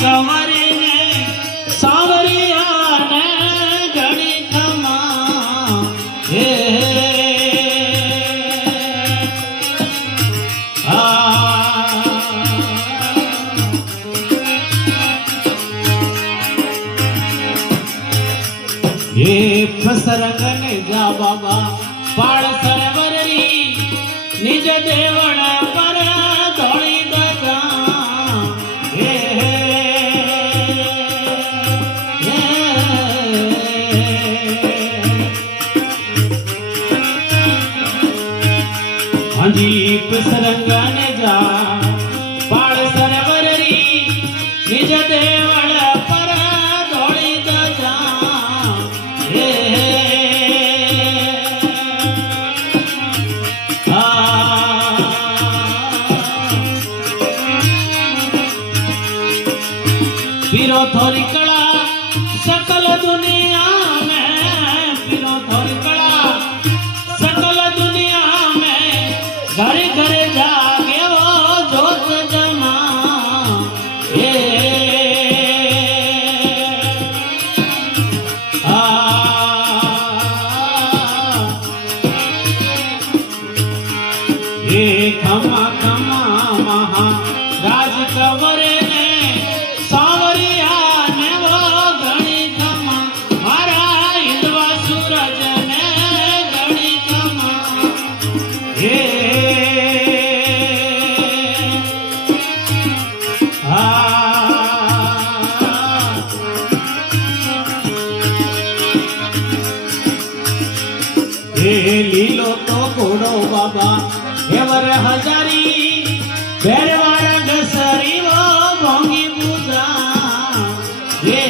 कंवरी ने सांवरिया ने घड़ी खमा हे फसरंग ने जा बाबा पाड़ सरवरी निज देवण पर धोड़ी दगा हाँ जी फसरंग ने जा पाड़ सरवरी निज देवण पर धोड़ी दगा पीरो थोड़ी कला सकल दुनिया में पीरो थोड़ी कला सकल दुनिया में घर घर जागे वो जोत जमा ये खमा खमा महा राज कंवरे ने सांवरिया ने वो घड़ी खमा मारा हिंदवा सूरज ने घड़ी खमा हे लीलो तो घोड़ो बाबा एवर हजारी बेरवाड़ा घसरी वो भोंगी पूजा ये